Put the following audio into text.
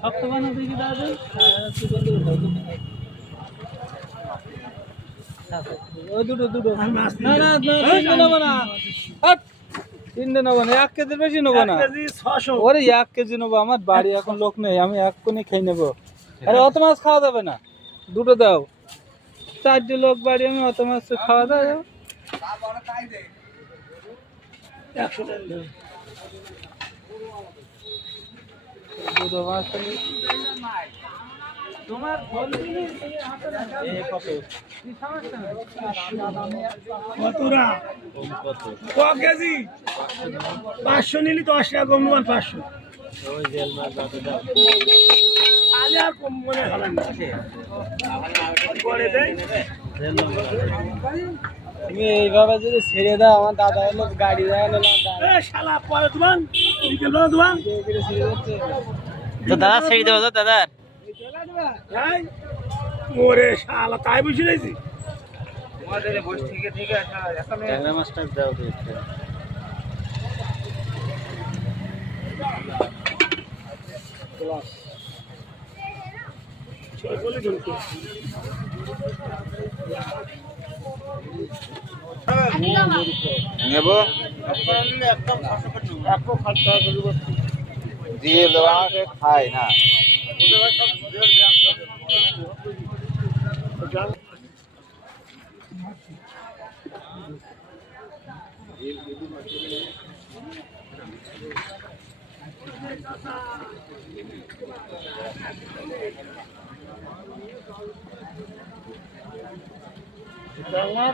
শক্ত বানা দেখি দাদা দুটো না না তিনটে নেবো না তিনটে নেবো না 1 কেজির বেশি নেবো না ওরে 1 কেজি নেবো আমার বাড়ি এখন লোক নেই আমি এক কোণে খেয়ে নেবো আরে অত মাছ খাওয়া যাবে না দুটো দাও 4টে লোক বাড়ি আমি অত মাছ খাওয়া যাবে দুটো মাছ তোমার কেজি 500 নিলি 10 টাকা কম নেবেন 500 আর কম মনে হলেন তুমি এইভাবে যদি ছেড়ে দাও আমার দাদা হলো গাড়ি শালা পরে দোকান দোকান তো দাদা ছেড়ে দেবো তো দাদা ওরে শালা তাই বুঝে রয়েছি ট্যাংরা মাছটা দাও নেবো দিয়ে আমাকে খাই না ট্যাংরা